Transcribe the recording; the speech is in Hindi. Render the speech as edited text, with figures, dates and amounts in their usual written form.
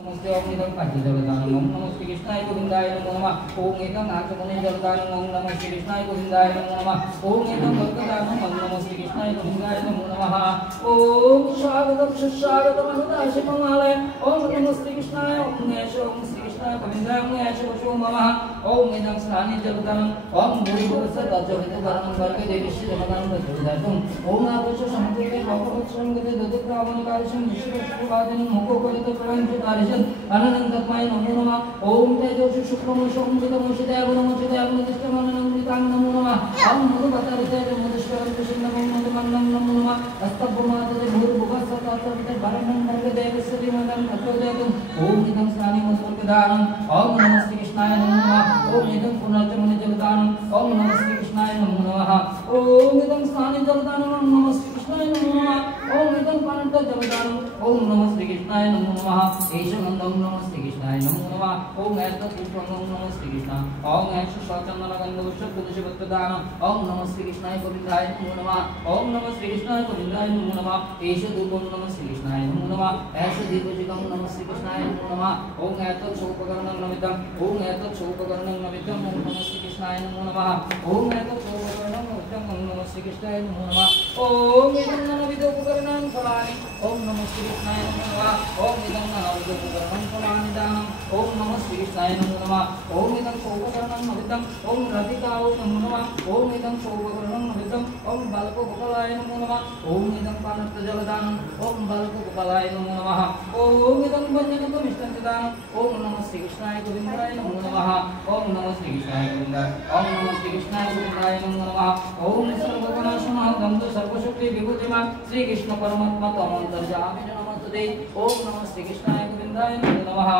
नमस्ते ओम इदं पंचजलदानम् ओम नमः श्री कृष्णाय गोविंदाय नमो नमः ओम इदं नाथमुनिजलदानम् ओम नमः श्री कृष्णाय गोविंदाय नमो नमः ओम इदं भक्तदानम् ओम नमः श्री कृष्णाय गोविंदाय नमो नमः ओम स्वागतम सुस्वागतम अनुदाशिममालय ओम नमः श्री कृष्णाय ओम नमः श्री कृष्णाय गोविंदाय ओम नमः वशो नमः ओम इदं स्नानिजलदानम् ओम भूरिभुवस्सः तत्सवितुर्वरेण्यं भर्गो देवस्य धीमहि प्रचोदयात् ओम नाभस्य समुद्रे लोकवत्सं गते ददुक्रावणकारिषं विश्वशुभादिनं मुखोपगतप्रपञ्चकारिषं अनन्तत्माय नमो नमः ओम तेजोषु शुक्रमोषं विदमोषिताय गुणमोषिताय गुणनिष्ठमानमृतां नमो नमः ओम मधुबतरिताय मधुश्वरं नमो नमः नमो नमः अस्तभुमातते भूर्भुवस्सः तत्सवितुर्वरेण्यं भर्गो देवस्य धीमहि प्रचोदयात् ओम इदं स्नानिमस्वर्गदानम् ओम नमः श्री कृष्णाय नमो नमः ओम इदं पुनर्जमुनिजलदानम् ओम नमः श्री कृष्णाय नमो नमः ओम इदं स्नानिजलदानम् ओम नमः श्री कृष्णाय नमो नमः ओम इदं पानतजलदानम् ओम नमः श्री कृष्णाय नमो नमः एषमन्दं नमः श्री कृष्णाय नमो नमः ओम एतत्पुष्पं नमः श्री कृष्णाय ओम ऐषशौचन्दनगन्धपुष्पपुरुषवत्प्रदानम् ओम नमः श्री कृष्णाय गोविन्दाय नमो नमः ओम नमः श्री कृष्णाय गोविन्दाय नमो नमः एषधूपं नमः श्री कृष्णाय नमो नमः ऐषदीपजिकं नमः श्री कृष्णाय नमो नमः ओम एतच्छोपकरणं नमितं ओम एतच्छोपकरणं नमितं ओम नमः श्री कृष्णाय नमो नमः ओम एतच्छोपकरणं नमितं ओम नमः श्री कृष्णाय नमो नमः ओम इदं नवविधोपकरणानि फलानि ओम नमः श्री कृष्णाय नमो नमः ओम इदं नवविधोपकरणं फलानि दानम् ओम नमः श्री कृष्णाय नमो नमः ओम इदं शोपकरणं नमितं ओम रतिकाय नमो नमः ओम इदं शोपकरणं नमितं ओम बालकोपकलाय नमो नमः ओम इदं पानत्तजलदानम् ओम बालकोपकलाय नमो नमः ओम इदं वन्यकमिष्टञ्चदानम् ओम नमः श्री कृष्णाय गोविन्दाय नमो नमः ओम नमः श्री कृष्णाय गोविन्दाय ओम नमः श्री कृष्णाय गोविन्दाय नमो नमः ओम सर्वगुणसमानं सर्वशक्ति विभूतिमान् श्री कृष्ण परमात्मा तमोन्तर्यामि नमस्ते ओम नमः श्री कृष्णाय गोविन्दाय नमो नमः